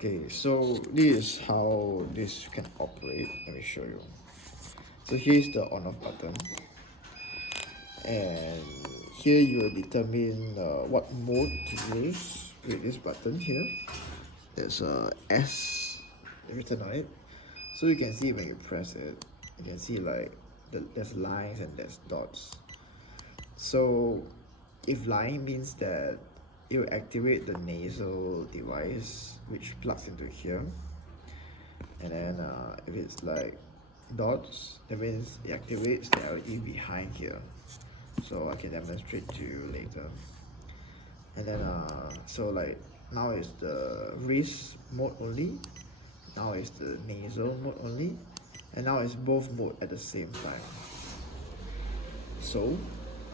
Okay, so this is how this can operate. Let me show you. So here's the on off button, and here you will determine what mode to use with this button here. There's a S written on it, so you can see when you press it, you can see like there's lines and there's dots. So if line means that it will activate the nasal device which plugs into here, and then if it's like dots, that means it activates the LED behind here. So I can demonstrate to you later. And then so like now is the wrist mode only, now is the nasal mode only, and now it's both mode at the same time. So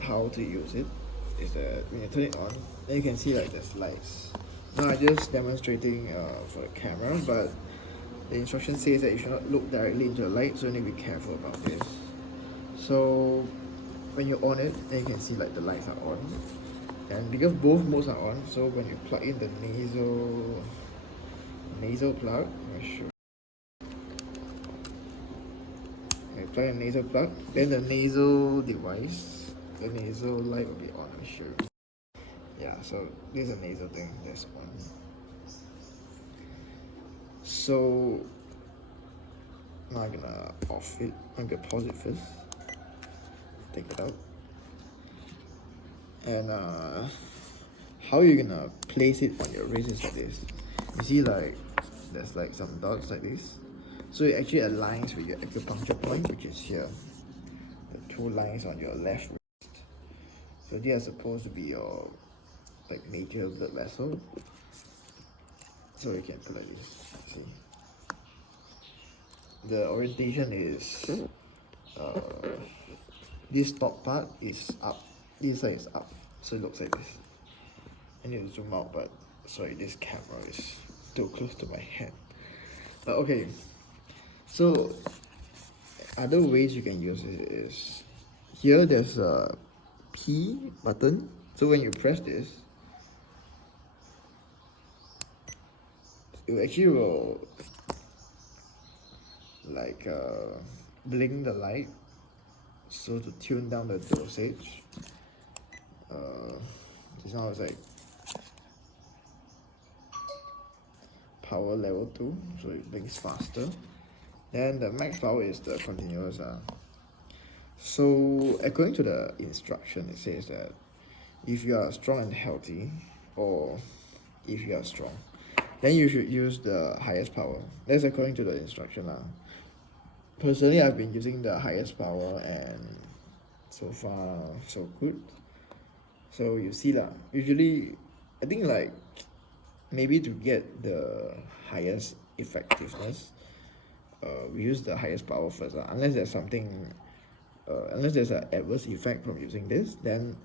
how to use it is that when you turn it on, then you can see like there's lights. Now I'm just demonstrating for the camera, but the instruction says that you should not look directly into the light, so you need to be careful about this. So when you on it, then you can see like the lights are on, and because both modes are on, so when you plug in the nasal plug, I'll show you. When you plug in the nasal plug, then the nasal device, the nasal light will be on. I'll show you. Yeah, so this is a nasal thing that's on. So now I'm gonna off it. I'm gonna pause it first. Take it out. And how you're gonna place it on your wrist is like this. You see like there's like some dots like this. So it actually aligns with your acupuncture point, which is here. The two lines on your left wrist. So they are supposed to be your like major blood vessel. So you can put like this. See, the orientation is this top part is up, this side is up, so it looks like this. I need to zoom out, but sorry, this camera is too close to my hand. But okay, so other ways you can use it is here. There's a P button, so when you press this, it actually will like blink the light, so to tune down the dosage. This now is like power level 2, so it blinks faster. Then the max power is the continuous. So according to the instruction, it says that if you are strong and healthy, or if you are strong, then you should use the highest power. That's according to the instruction. Personally, I've been using the highest power, and so far so good. So you see lah, usually I think like maybe to get the highest effectiveness, we use the highest power first. Unless there's something, unless there's an adverse effect from using this, then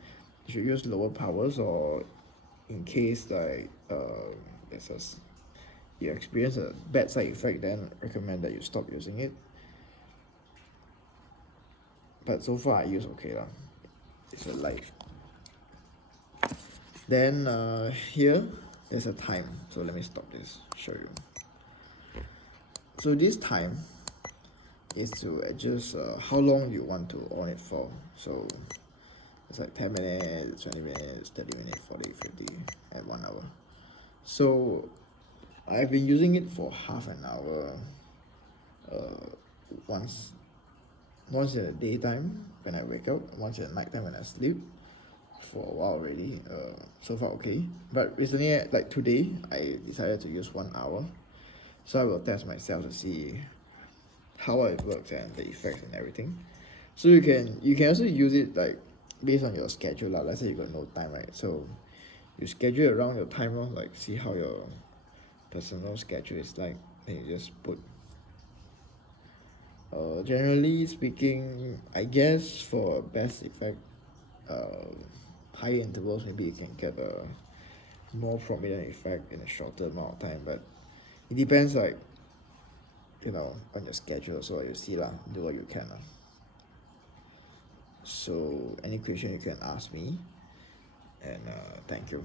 you should use lower powers, or in case like you experience a bad side effect, then recommend that you stop using it. But so far I use okay lah. It's a light. Then here there's a time. So let me stop this, show you. So this time is to adjust how long you want to on it for. So it's like 10 minutes, 20 minutes, 30 minutes, 40, 50, and 1 hour. So I've been using it for half an hour once in the daytime when I wake up, once in the nighttime when I sleep, for a while already. So far okay, but recently, like today, I decided to use 1 hour, so I will test myself to see how it works and the effects and everything. So you can also use it like based on your schedule lah. Let's say you got no time, right? So you schedule around your time, like see how your personal schedule is like, then you just put. Generally speaking, I guess for best effect, high intervals, maybe you can get a more prominent effect in a shorter amount of time, but it depends, like, you know, on your schedule. So you see lah, do what you can lah. So any question you can ask me, and thank you.